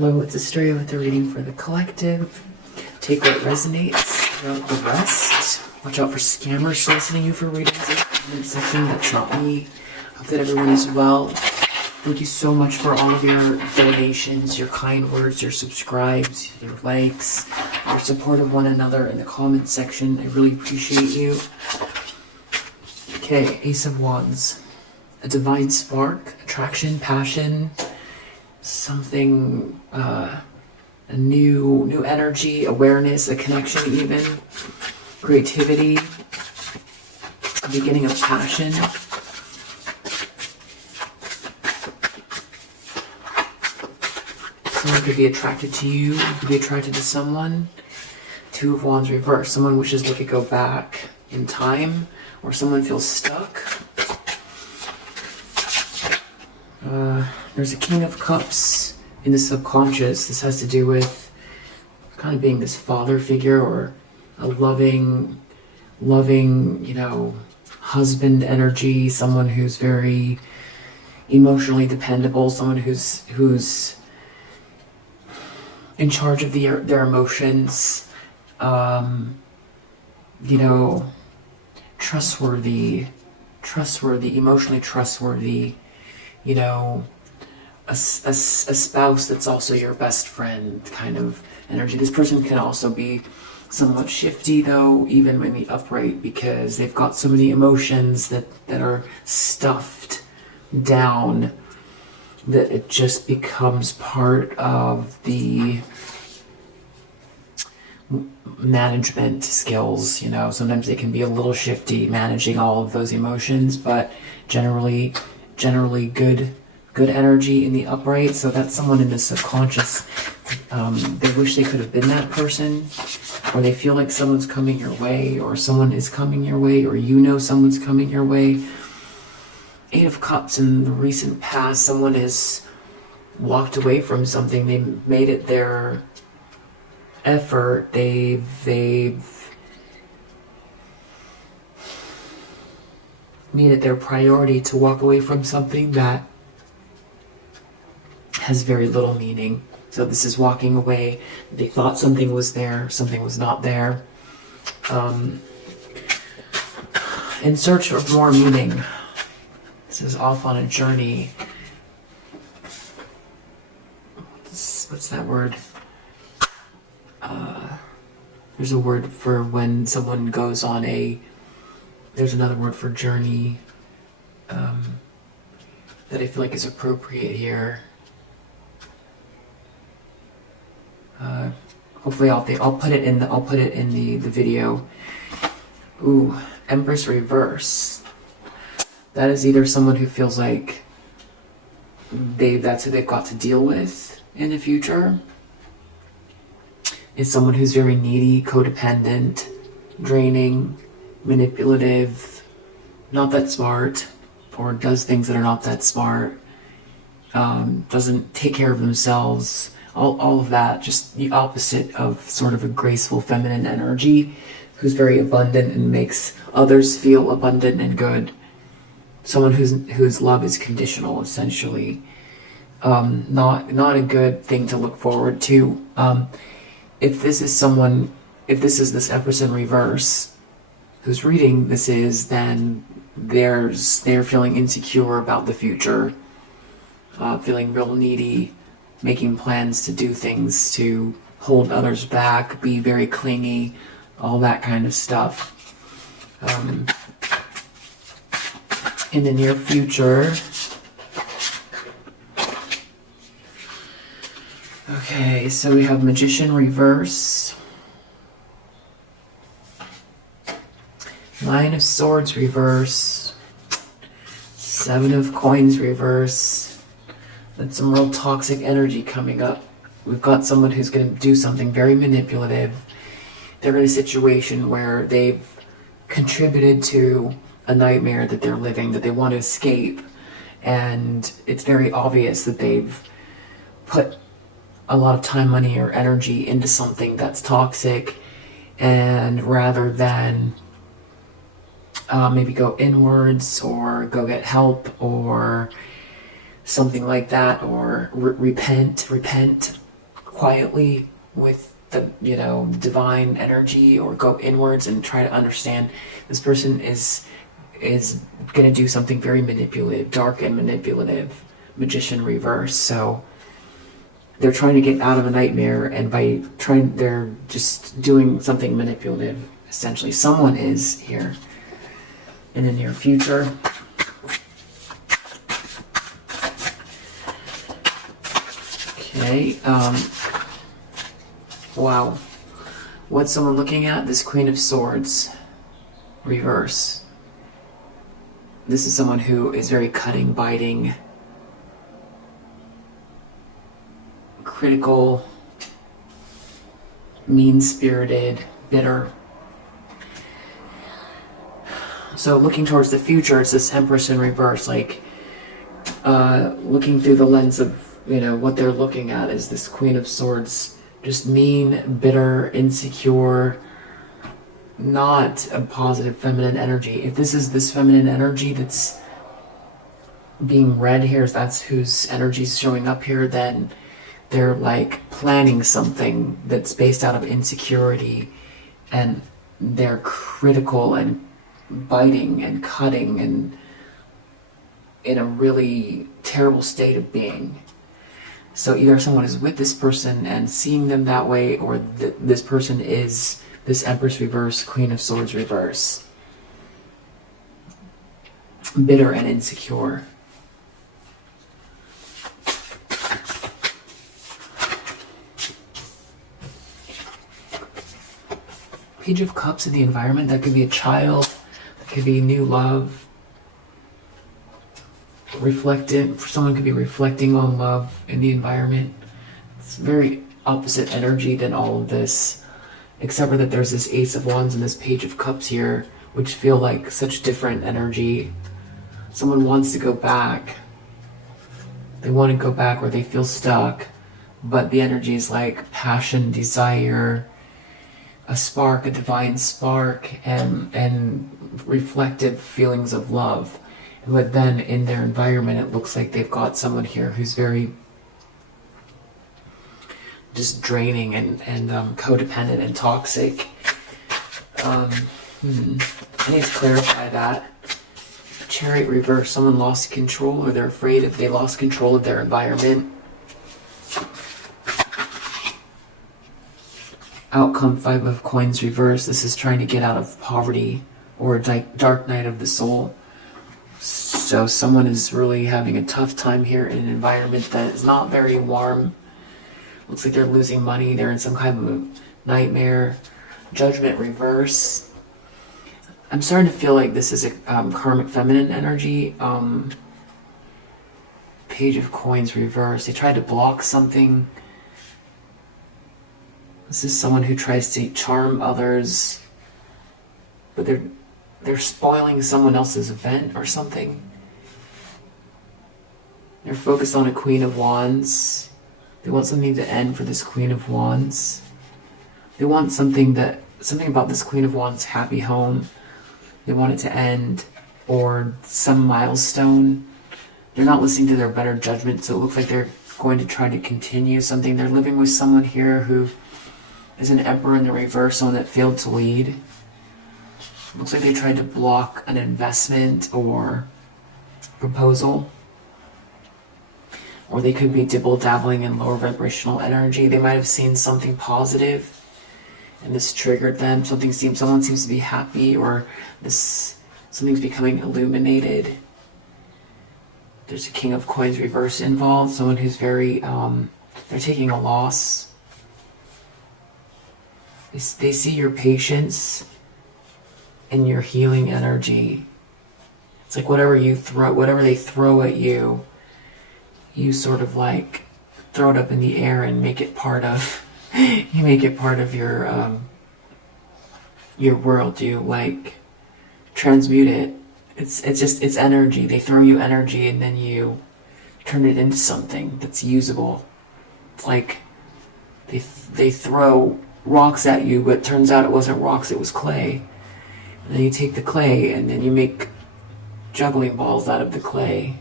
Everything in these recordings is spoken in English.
Hello, it's Asteria with the reading for the collective. Take what resonates, throw out the rest. Watch out for scammers soliciting you for readings in the comment section. That's not me. Hope that everyone is well. Thank you so much for all of your donations, your kind words, your subscribes, your likes, your support of one another in the comment section. I really appreciate you. Okay, Ace of Wands. A divine spark, attraction, passion, something, a new energy, awareness, a connection even, creativity, a beginning of passion. Someone could be attracted to you, you could be attracted to someone. Two of Wands reversed. Someone wishes they could go back in time, or someone feels stuck. There's a King of Cups in the subconscious. This has to do with kind of being this father figure or a loving, you know, husband energy, someone who's very emotionally dependable, someone who's in charge of their emotions, you know, trustworthy, emotionally trustworthy, you know, a spouse that's also your best friend kind of energy. This person can also be somewhat shifty though, even in the upright, because they've got so many emotions that are stuffed down that it just becomes part of the management skills. You know, sometimes they can be a little shifty managing all of those emotions, but generally good energy in the upright. So that's someone in the subconscious. They wish they could have been that person, or they feel like someone's coming your way, or someone is coming your way, or you know someone's coming your way. Eight of Cups in the recent past, someone has walked away from something. They made it their effort. They've made it their priority to walk away from something that has very little meaning. So this is walking away. They thought something was there, something was not there. In search of more meaning. This is off on a journey. What's that word? There's a word for when someone goes on a... There's another word for journey that I feel like is appropriate here. Hopefully I'll put it in the video. Ooh, Empress reverse. That is either someone who feels like that's who they've got to deal with in the future. It's someone who's very needy, codependent, draining, manipulative, not that smart, or does things that are not that smart, doesn't take care of themselves, all of that, just the opposite of sort of a graceful feminine energy, who's very abundant and makes others feel abundant and good. Someone whose love is conditional, essentially. Not a good thing to look forward to. If this is this Empress in reverse who's reading this is, then they're feeling insecure about the future, feeling real needy, making plans to do things to hold others back, be very clingy, all that kind of stuff. In the near future. Okay, so we have Magician reverse. Nine of Swords reverse. Seven of Coins reverse. That's some real toxic energy coming up. We've got someone who's going to do something very manipulative. They're in a situation where they've contributed to a nightmare that they're living, that they want to escape. And it's very obvious that they've put a lot of time, money, or energy into something that's toxic. And rather than maybe go inwards or go get help or something like that, or repent, quietly with the, divine energy, or go inwards and try to understand. This person is going to do something very manipulative, dark and manipulative, magician reverse. So they're trying to get out of a nightmare, and they're just doing something manipulative, essentially. Someone is here in the near future. Okay, wow. What's someone looking at? This Queen of Swords, reverse. This is someone who is very cutting, biting, critical, mean-spirited, bitter. So looking towards the future, it's this Empress in reverse, like looking through the lens of, what they're looking at is this Queen of Swords, just mean, bitter, insecure, not a positive feminine energy. If this is this feminine energy that's being read here, if that's whose energy is showing up here, then they're like planning something that's based out of insecurity, and they're critical and biting and cutting and in a really terrible state of being. So either someone is with this person and seeing them that way, or this person is this Empress reverse, Queen of Swords reverse. Bitter and insecure. Page of Cups in the environment. That could be a child. That could be new love. Someone could be reflecting on love in the environment. It's very opposite energy than all of this, except for that there's this Ace of Wands and this Page of Cups here, which feel like such different energy. Someone wants to go back. They want to go back where they feel stuck, but the energy is like passion, desire, a spark, a divine spark, and reflective feelings of love. But then in their environment, it looks like they've got someone here who's very just draining and codependent and toxic. I need to clarify that. Chariot reverse. Someone lost control, or they're afraid if they lost control of their environment. Outcome, Five of Coins reverse. This is trying to get out of poverty, or a dark night of the soul. So someone is really having a tough time here in an environment that is not very warm. Looks like they're losing money. They're in some kind of a nightmare. Judgment reverse. I'm starting to feel like this is a karmic feminine energy. Page of Coins reverse. They tried to block something. This is someone who tries to charm others, but they're spoiling someone else's event or something. They're focused on a Queen of Wands. They want something to end for this Queen of Wands. They want something about this Queen of Wands happy home. They want it to end, or some milestone. They're not listening to their better judgment, so it looks like they're going to try to continue something. They're living with someone here who is an Emperor in the reverse, someone that failed to lead. Looks like they tried to block an investment or proposal. Or they could be dibble-dabbling in lower vibrational energy. They might have seen something positive, and this triggered them. Someone seems to be happy, or something's becoming illuminated. There's a King of Coins reverse involved. Someone who's very, they're taking a loss. They see your patience and your healing energy. It's like whatever they throw at you, you sort of like throw it up in the air and make it part of your world. You like transmute it. It's energy. They throw you energy and then you turn it into something that's usable. It's like they throw rocks at you, but it turns out it wasn't rocks, it was clay. And then you take the clay and then you make juggling balls out of the clay.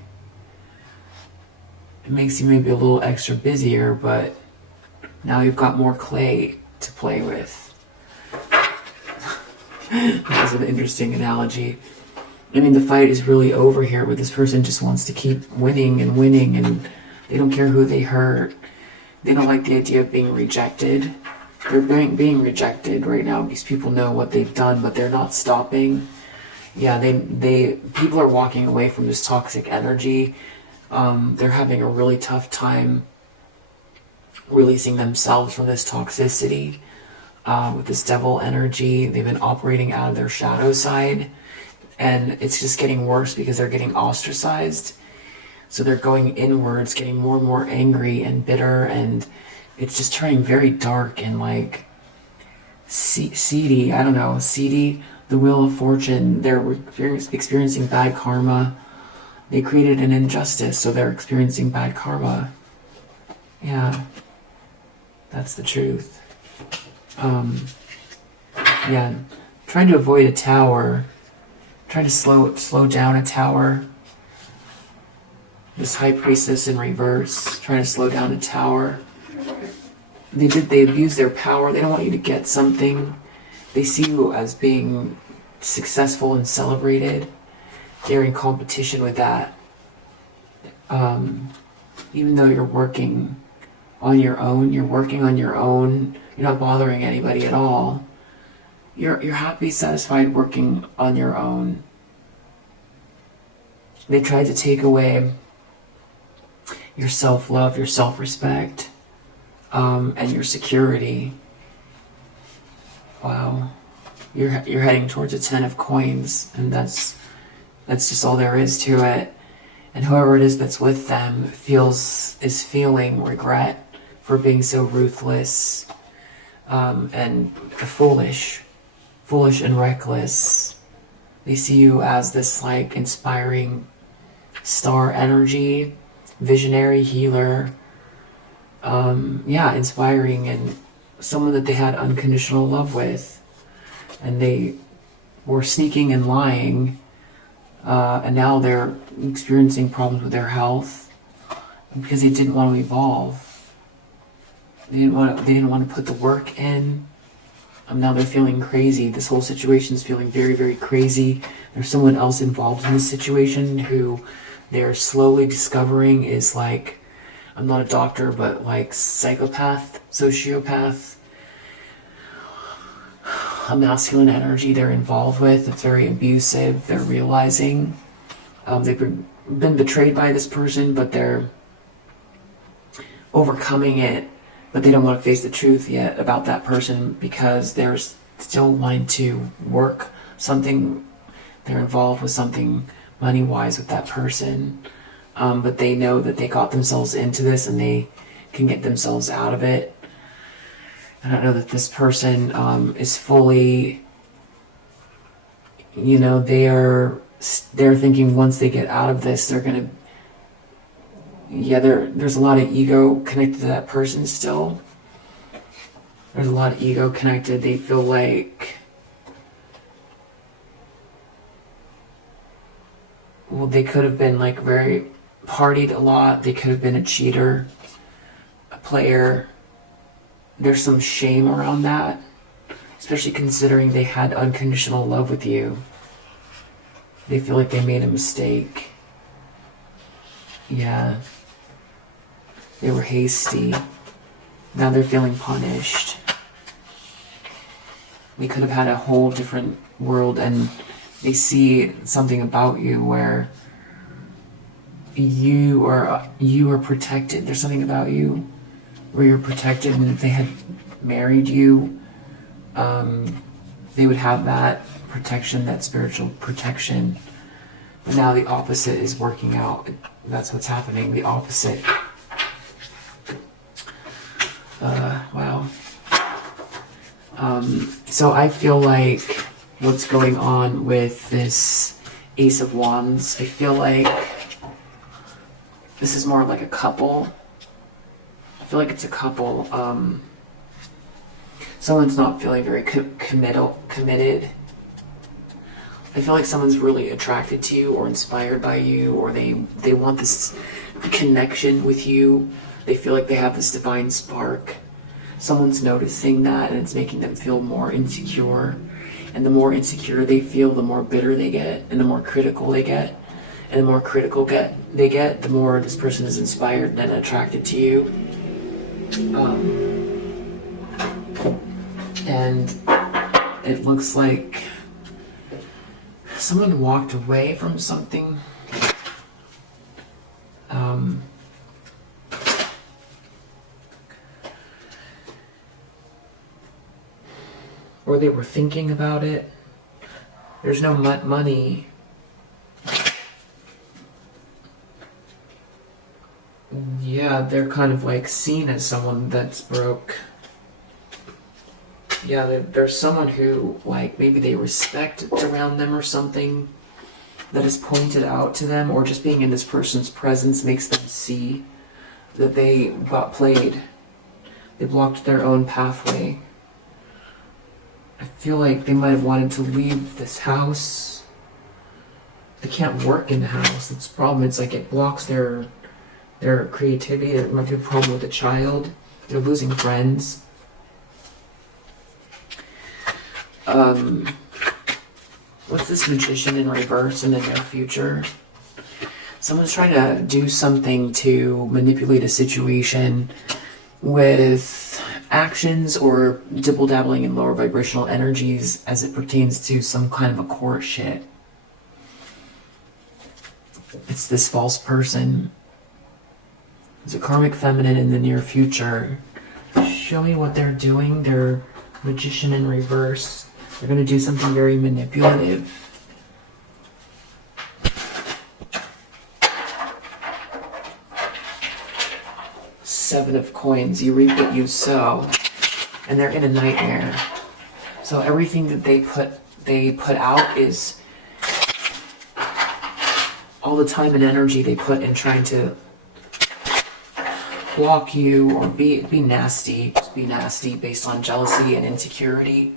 It makes you maybe a little extra busier, but Now you've got more clay to play with. That's an interesting analogy. I mean, the fight is really over here, but this person just wants to keep winning, and they don't care who they hurt. They don't like the idea of being rejected. They're being rejected right now because people know what they've done, but they're not stopping. Yeah, people are walking away from this toxic energy. They're having a really tough time releasing themselves from this toxicity. With this devil energy, they've been operating out of their shadow side, and it's just getting worse because they're getting ostracized. So they're going inwards, getting more and more angry and bitter, and it's just turning very dark and like seedy. I don't know, seedy. The Wheel of Fortune. They're experiencing bad karma. They created an injustice, so they're experiencing bad karma. Yeah, that's the truth. Yeah, trying to avoid a tower, trying to slow down a tower. This High Priestess in reverse, trying to slow down a tower. They abuse their power. They don't want you to get something. They see you as being successful and celebrated. They're in competition with that. Even though you're working on your own, you're not bothering anybody at all. You're happy, satisfied working on your own. They tried to take away your self-love, your self-respect, and your security. Wow. You're heading towards a 10 of coins, and that's just all there is to it. And whoever it is that's with them is feeling regret for being so ruthless, and foolish and reckless. They see you as this like inspiring star energy, visionary healer, inspiring, and someone that they had unconditional love with, and they were sneaking and lying, and now they're experiencing problems with their health because they didn't want to evolve. They didn't want to put the work in. Now they're feeling crazy. This whole situation is feeling very, very crazy. There's someone else involved in this situation who they're slowly discovering is like, I'm not a doctor, but like psychopath, sociopath, a masculine energy they're involved with. It's very abusive. They're realizing they've been betrayed by this person, but they're overcoming it. But they don't want to face the truth yet about that person because they're still wanting to work something. They're involved with something money-wise with that person. But they know that they got themselves into this and they can get themselves out of it. And I know that this person is fully, they're thinking once they get out of this, they're going to, there's a lot of ego connected to that person still. There's a lot of ego connected. They feel like, they could have been like very partied a lot. They could have been a cheater, a player. There's some shame around that, especially considering they had unconditional love with you. They feel like they made a mistake. Yeah. They were hasty. Now they're feeling punished. They could have had a whole different world, and they see something about you where you are protected. There's something about you where you're protected, and if they had married you, they would have that protection, that spiritual protection. But now the opposite is working out. That's what's happening, the opposite. Wow. So I feel like what's going on with this Ace of Wands, I feel like this is more like a couple. I feel like it's a couple. Someone's not feeling very committed. I feel like someone's really attracted to you or inspired by you, or they want this connection with you. They feel like they have this divine spark. someone's noticing that, and it's making them feel more insecure. And the more insecure they feel, the more bitter they get, and the more critical they get. And the more critical they get, the more this person is inspired and attracted to you. And it looks like someone walked away from something. Or they were thinking about it. There's no money. Yeah, they're kind of like seen as someone that's broke. Yeah, there's someone who, like, maybe they respect around them or something that is pointed out to them, or just being in this person's presence makes them see that they got played. They blocked their own pathway. I feel like they might have wanted to leave this house. They can't work in the house. That's the problem. It's like it blocks their creativity. There might be a problem with the child. They're losing friends. What's this Magician in reverse in the near future? Someone's trying to do something to manipulate a situation with actions or dibble-dabbling in lower vibrational energies as it pertains to some kind of a courtship. It's this false person. It's a karmic feminine in the near future. Show me what they're doing. They're Magician in reverse. They're going to do something very manipulative. Seven of Coins. You reap what you sow. And they're in a nightmare. So everything that they put out is all the time and energy they put in trying to block you or be nasty. Just be nasty based on jealousy and insecurity.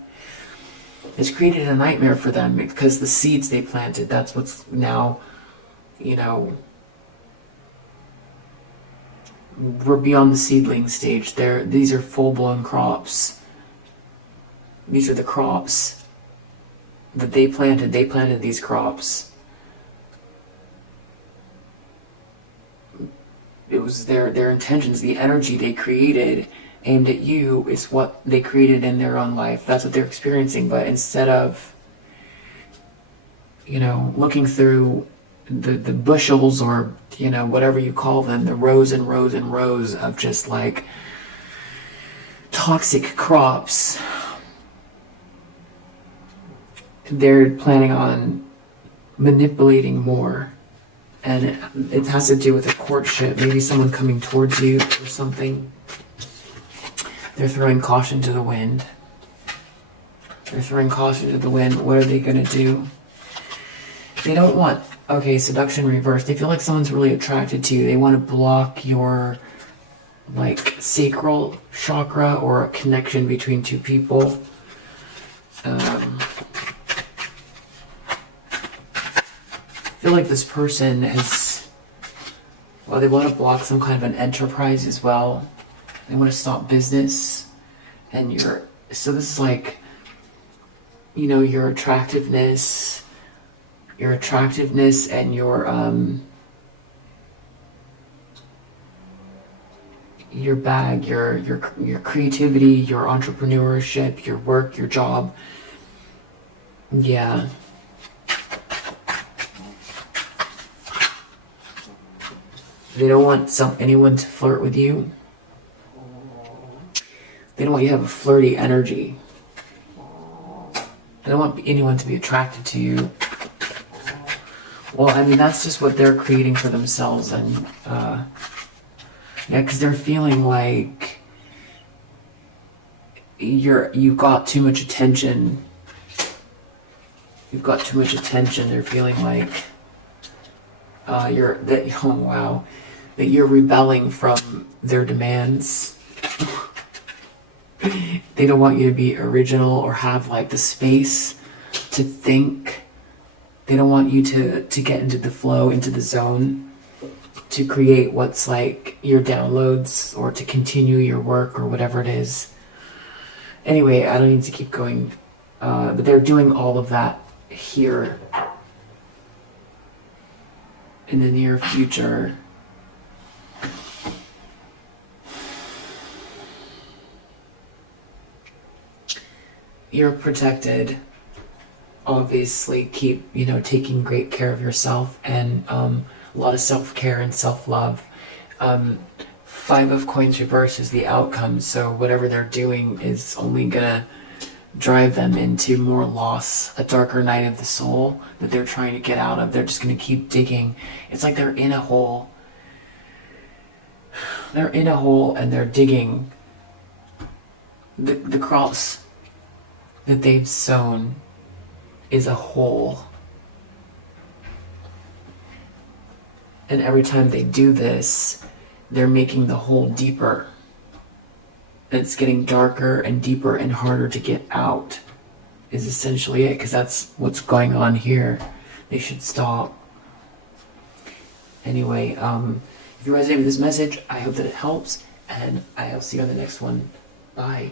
It's created a nightmare for them because the seeds they planted, that's what's now, we're beyond the seedling stage. These are full-blown crops. These are the crops that they planted. They planted these crops. It was their intentions, the energy they created aimed at you is what they created in their own life. That's what they're experiencing. But instead of, looking through the bushels or, whatever you call them, the rows and rows and rows of just like toxic crops, they're planning on manipulating more. And it has to do with a courtship, maybe someone coming towards you or something. They're throwing caution to the wind. They're throwing caution to the wind. What are they going to do? They don't want, seduction reverse. They feel like someone's really attracted to you. They want to block your, sacral chakra or a connection between two people. I feel like this person they want to block some kind of an enterprise as well. They want to stop business. And so this is like, your attractiveness and your bag, your creativity, your entrepreneurship, your work, your job. Yeah. They don't want anyone to flirt with you. They don't want you to have a flirty energy. They don't want anyone to be attracted to you. Well, that's just what they're creating for themselves. And, because they're feeling like you've got too much attention. You've got too much attention. They're feeling like that you're rebelling from their demands. They don't want you to be original or have the space to think. They don't want you to get into the flow, into the zone, to create what's your downloads or to continue your work or whatever it is. Anyway, I don't need to keep going. But they're doing all of that here in the near future. You're protected. Obviously, keep, taking great care of yourself, and a lot of self-care and self-love. Five of Coins reverse is the outcome, so whatever they're doing is only gonna drive them into more loss, a darker night of the soul that they're trying to get out of. They're just gonna keep digging. It's like they're in a hole. They're in a hole and they're digging. The cross that they've sown is a hole. And every time they do this, they're making the hole deeper. It's getting darker and deeper and harder to get out, is essentially it, because that's what's going on here. They should stop. Anyway, if you resonate with this message, I hope that it helps, and I'll see you on the next one. Bye.